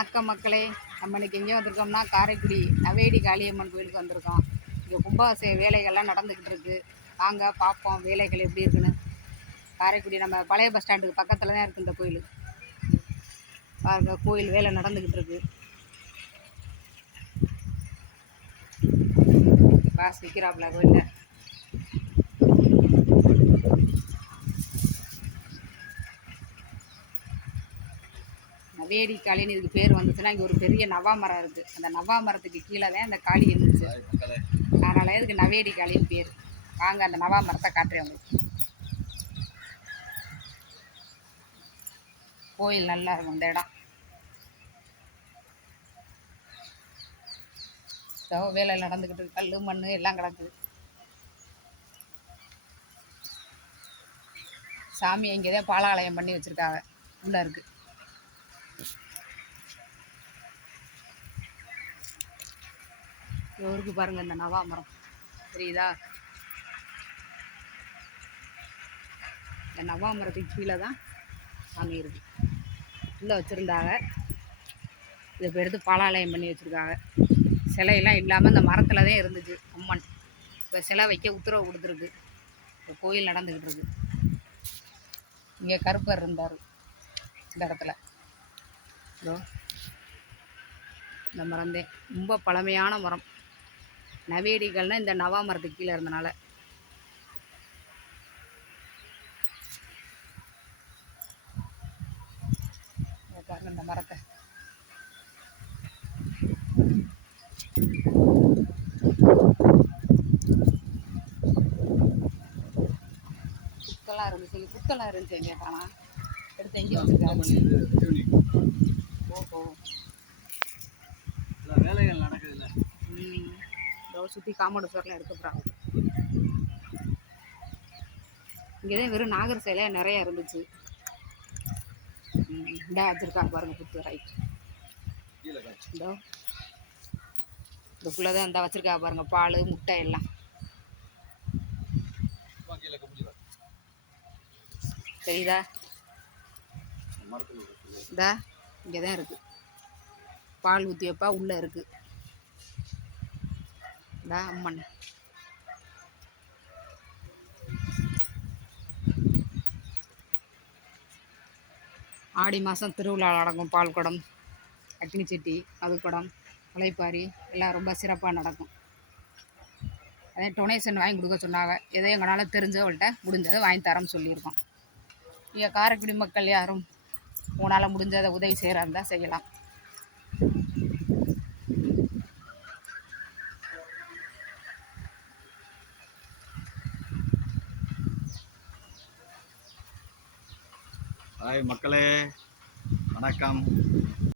வணக்கம் மக்களே, நம்ம இன்னைக்கு எங்கே வந்திருக்கோம்னா காரைக்குடி நவேடி காளியம்மன் கோயிலுக்கு வந்திருக்கோம். இங்கே கும்பாபிஷேக வேலைகள்லாம் நடந்துக்கிட்டு இருக்குது. வாங்க பார்ப்போம் வேலைகள் எப்படி இருக்குன்னு. காரைக்குடி நம்ம பழைய பஸ் ஸ்டாண்டுக்கு பக்கத்தில் தான் இருக்குது இந்த கோயில். பாருங்க, கோயில் வேலை நடந்துக்கிட்டு இருக்கு. பாஸ் விற்கிறாப்புல கோயிலில். நவேடி காளின்னு இதுக்கு பேர் வந்துச்சுன்னா இங்கே ஒரு பெரிய நவா மரம் இருக்குது. அந்த நவா மரத்துக்கு கீழே தான் அந்த காளி இருந்துச்சு. அதனால இதுக்கு நவேடி காளின்னு பேர். வாங்க அந்த நவா மரத்தை காட்டுறேன் உங்களுக்கு. கோயில் நல்லா இருக்கும் இந்த இடம். வேலை நடந்துக்கிட்டு இருக்கு. கல் மண் எல்லாம் கிடக்குது. சாமி இங்கே தான் பாலாலயம் பண்ணி வச்சுருக்காங்க. உள்ளே இருக்குது. இவருக்கு பாருங்கள் இந்த நவா மரம் தெரியுதா? இந்த நவா மரத்துக்கு கீழே தான் சாமி இருக்குது. உள்ளே வச்சுருந்தாங்க. இதை இப்போ எடுத்து பாலாலயம் பண்ணி வச்சுருக்காங்க. சிலையெல்லாம் இல்லாமல் இந்த மரத்தில் தான் இருந்துச்சு அம்மன். இப்போ சிலை வைக்க உத்தரவு கொடுத்துருக்கு. இப்போ கோயில் நடந்துக்கிட்டு இருக்கு. இங்கே கருப்பர் இருந்தார் இந்த இடத்துல. இதோ இந்த மரந்தே ரொம்ப பழமையான மரம். நவேடிகள்னால் இந்த நவா மரத்துக்கு கீழே இருந்தனால. பாருங்க இந்த மரத்தை. குத்தெல்லாம் இருந்துச்சு. குத்தெல்லாம் இருந்துச்சு எங்கே காணா எடுத்து எங்கே வச்சுருக்காங்க. ஓஹோ, வேலைகள் நடக்குதுல்ல. சுற்றி காம்பவுண்ட் சுவரெலாம் எடுக்க போகிறாங்க. இங்கே தான் வெறும் நாகர் சிலை நிறையா இருந்துச்சு. இந்த வச்சுருக்காங்க பாருங்கள் புத்து. ரைட், இதோ இதுக்குள்ளே தான் இந்த வச்சுருக்கா பாருங்கள். பால் முட்டை எல்லாம் தெரியுதா? இந்த இங்கே தான் இருக்குது. பால் ஊற்றி வைப்பா உள்ளே இருக்குது. இந்த அம்மன் ஆடி மாதம் திருவிழா நடக்கும். பால் குடம், அக்னி சட்டி, மதுக்குடம், முளைப்பாரி எல்லாம் ரொம்ப சிறப்பாக நடக்கும். அதே டொனேஷன் வாங்கி கொடுக்க சொன்னாங்க. எதோ எங்களால் தெரிஞ்சவங்கள்ட்ட முடிஞ்சதை வாங்கி தரோம்னு சொல்லியிருக்கோம். இங்கே காரைக்குடி மக்கள் யாரும் உங்களால் முடிஞ்சதை உதவி செய்கிறா இருந்தால் செய்யலாம். ஹாய் மக்களே, வணக்கம்.